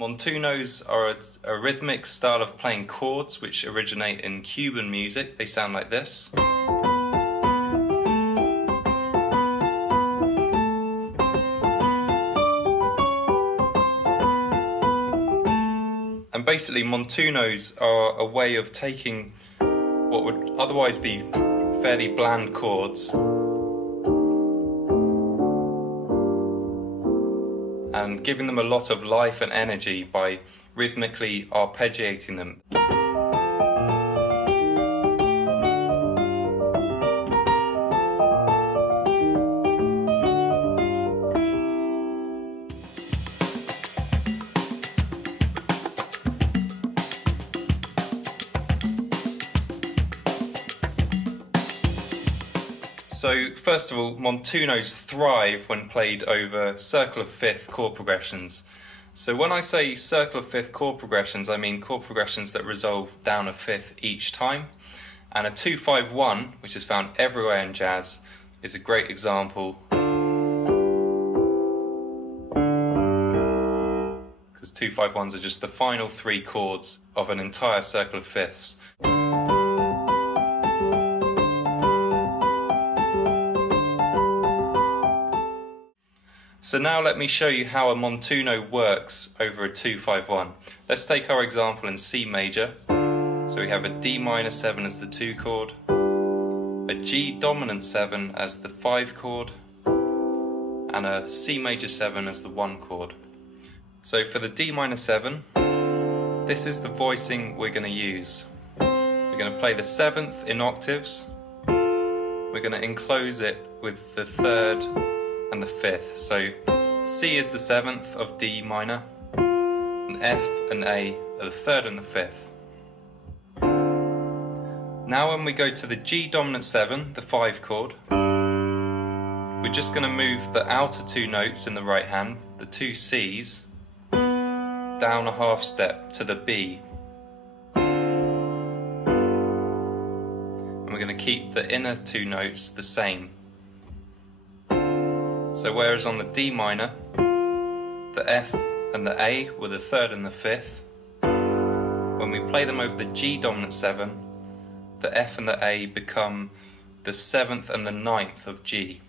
Montunos are a rhythmic style of playing chords which originate in Cuban music. They sound like this. And basically Montunos are a way of taking what would otherwise be fairly bland chords and giving them a lot of life and energy by rhythmically arpeggiating them. So first of all, Montunos thrive when played over circle of fifth chord progressions. So when I say circle of fifth chord progressions, I mean chord progressions that resolve down a fifth each time. And a 2-5-1, which is found everywhere in jazz, is a great example. Because 2-5-1s are just the final three chords of an entire circle of fifths. So now let me show you how a Montuno works over a 2-5-1. Let's take our example in C major. So we have a D minor 7 as the 2 chord, a G dominant 7 as the 5 chord, and a C major 7 as the 1 chord. So for the D minor 7, this is the voicing we're going to use. We're going to play the 7th in octaves. We're going to enclose it with the 3rd and the 5th. So C is the 7th of D minor, and F and A are the 3rd and the 5th. Now when we go to the G dominant 7, the 5 chord, we're just going to move the outer 2 notes in the right hand, the 2 C's, down a half step to the B. And we're going to keep the inner 2 notes the same. So whereas on the D minor, the F and the A were the 3rd and the 5th, when we play them over the G dominant 7, the F and the A become the 7th and the 9th of G.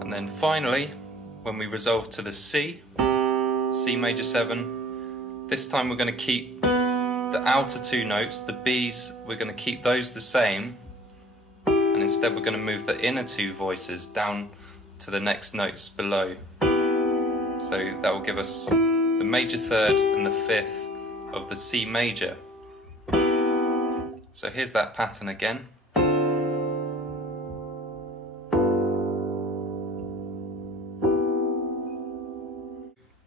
And then finally, when we resolve to the C, C major 7, this time we're going to keep the outer 2 notes, the B's, we're going to keep those the same. And instead we're going to move the inner 2 voices down to the next notes below. So that will give us the major 3rd and the 5th of the C major. So here's that pattern again.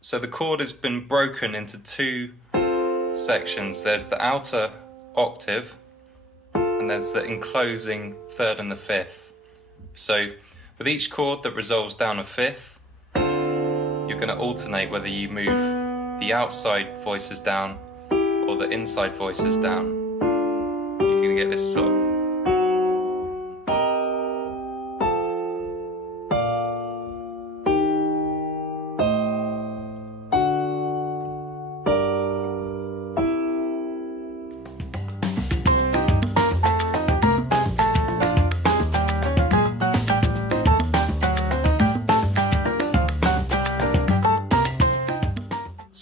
So the chord has been broken into 2 sections. There's the outer octave, and there's the enclosing 3rd and the 5th. So with each chord that resolves down a 5th, you're going to alternate whether you move the outside voices down or the inside voices down. You're going to get this sort of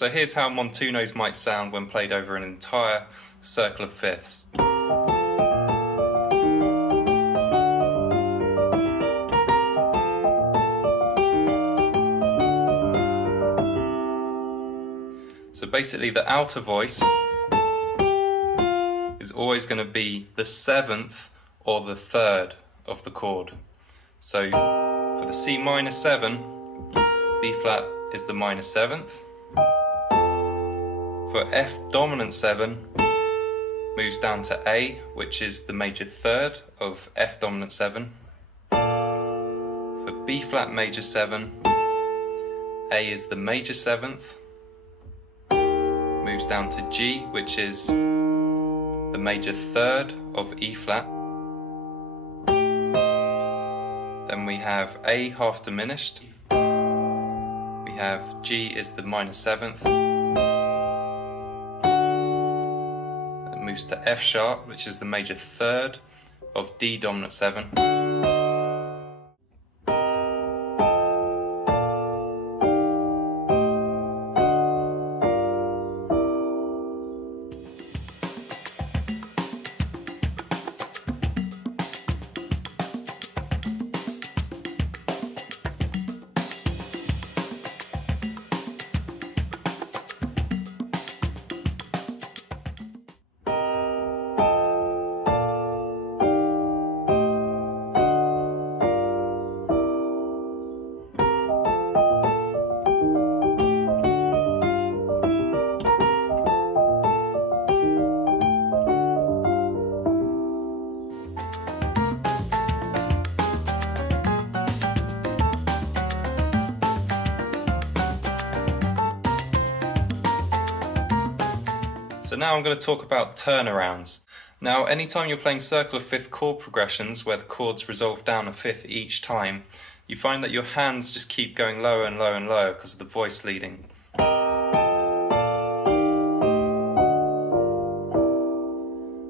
So here's how Montunos might sound when played over an entire circle of fifths. So basically the outer voice is always going to be the 7th or the 3rd of the chord. So for the C minor 7, B flat is the minor 7th. For F dominant 7, moves down to A, which is the major 3rd of F dominant 7. For B flat major 7, A is the major 7th, moves down to G, which is the major 3rd of E flat. Then we have A half diminished, we have G is the minor seventh. It moves to F sharp, which is the major third of D dominant 7. So now I'm going to talk about turnarounds. Now, anytime you're playing circle of fifth chord progressions where the chords resolve down a fifth each time, you find that your hands just keep going lower and lower and lower because of the voice leading.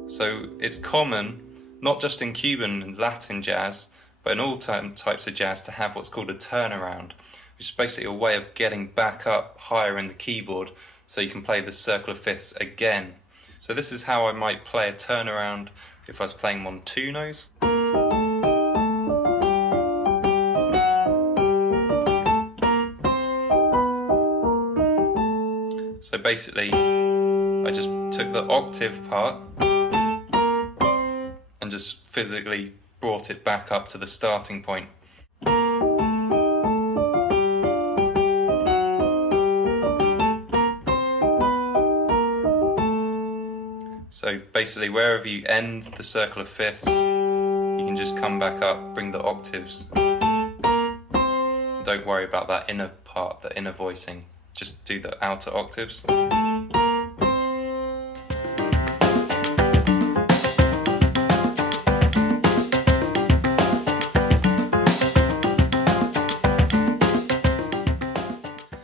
So it's common, not just in Cuban and Latin jazz, but in all types of jazz, to have what's called a turnaround, which is basically a way of getting back up higher in the keyboard so you can play the circle of fifths again. So this is how I might play a turnaround if I was playing Montunos. So basically, I just took the octave part and just physically brought it back up to the starting point. So basically, wherever you end the circle of fifths, you can just come back up, bring the octaves. Don't worry about that inner part, the inner voicing. Just do the outer octaves.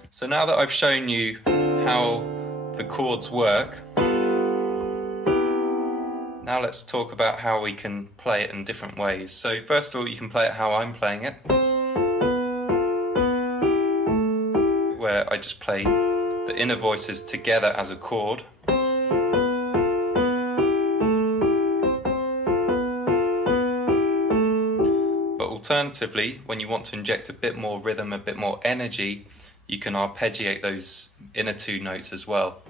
So now that I've shown you how the chords work, now let's talk about how we can play it in different ways. So first of all, you can play it how I'm playing it, where I just play the inner voices together as a chord. But alternatively, when you want to inject a bit more rhythm, a bit more energy, you can arpeggiate those inner two notes as well.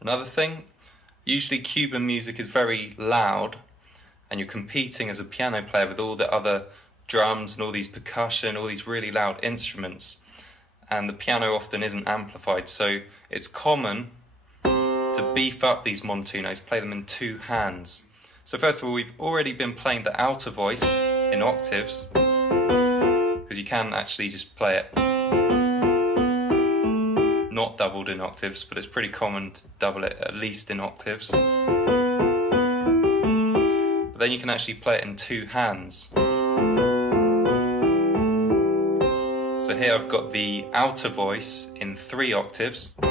Another thing, usually Cuban music is very loud and you're competing as a piano player with all the other drums and all these percussion, all these really loud instruments, and the piano often isn't amplified, so it's common to beef up these Montunos, play them in two hands. So first of all, we've already been playing the outer voice in octaves, because you can actually just play it not doubled in octaves, but it's pretty common to double it at least in octaves. But then you can actually play it in two hands. So here I've got the outer voice in 3 octaves. But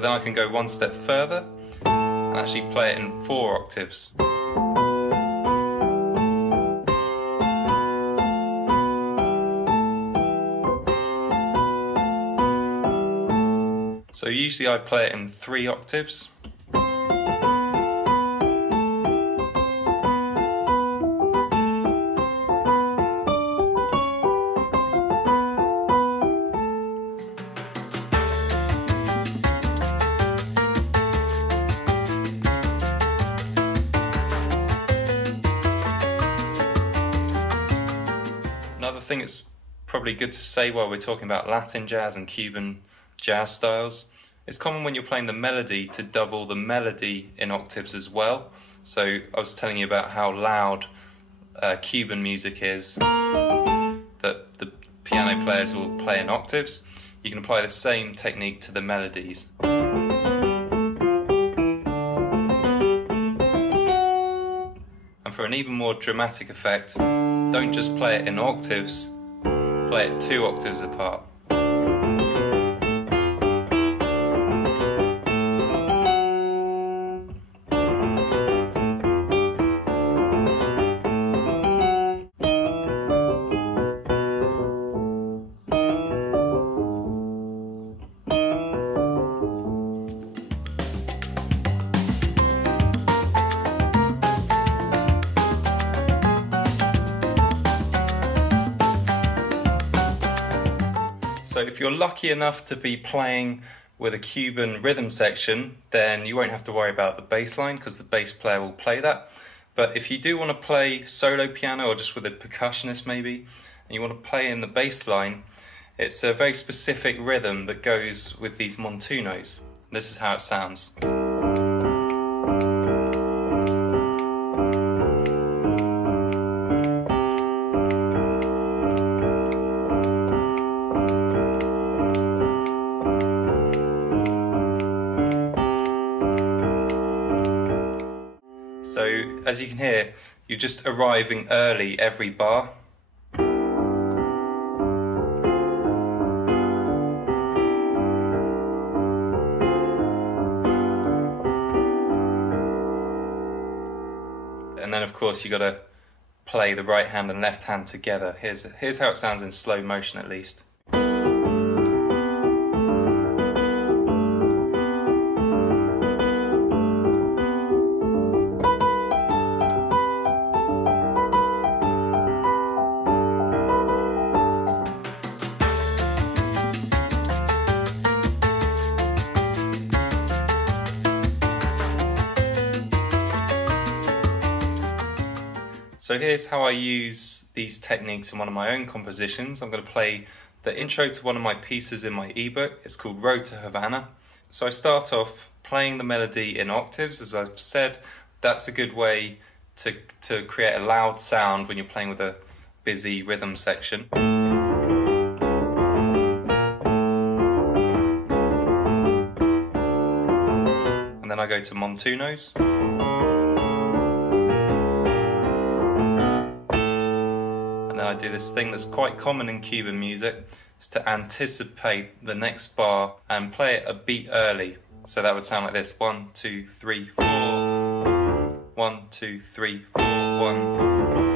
then I can go one step further and actually play it in 4 octaves. So usually I play it in 3 octaves. Another thing it's probably good to say while we're talking about Latin jazz and Cuban jazz styles, it's common when you're playing the melody to double the melody in octaves as well. So I was telling you about how loud Cuban music is, that the piano players will play in octaves. You can apply the same technique to the melodies. And for an even more dramatic effect, don't just play it in octaves, play it 2 octaves apart. So if you're lucky enough to be playing with a Cuban rhythm section, then you won't have to worry about the bass line because the bass player will play that. But if you do want to play solo piano or just with a percussionist maybe, and you want to play in the bass line, it's a very specific rhythm that goes with these Montunos. This is how it sounds. So, as you can hear, you're just arriving early every bar. And then, of course, you got to play the right hand and left hand together. Here's how it sounds in slow motion, at least. So here's how I use these techniques in one of my own compositions. I'm going to play the intro to one of my pieces in my ebook. It's called Road to Havana. So I start off playing the melody in octaves. As I've said, that's a good way to create a loud sound when you're playing with a busy rhythm section. And then I go to Montunos. I do this thing that's quite common in Cuban music, is to anticipate the next bar and play it a beat early. So that would sound like this: 1, 2, 3, 4. 1, 2, 3, 4, 1.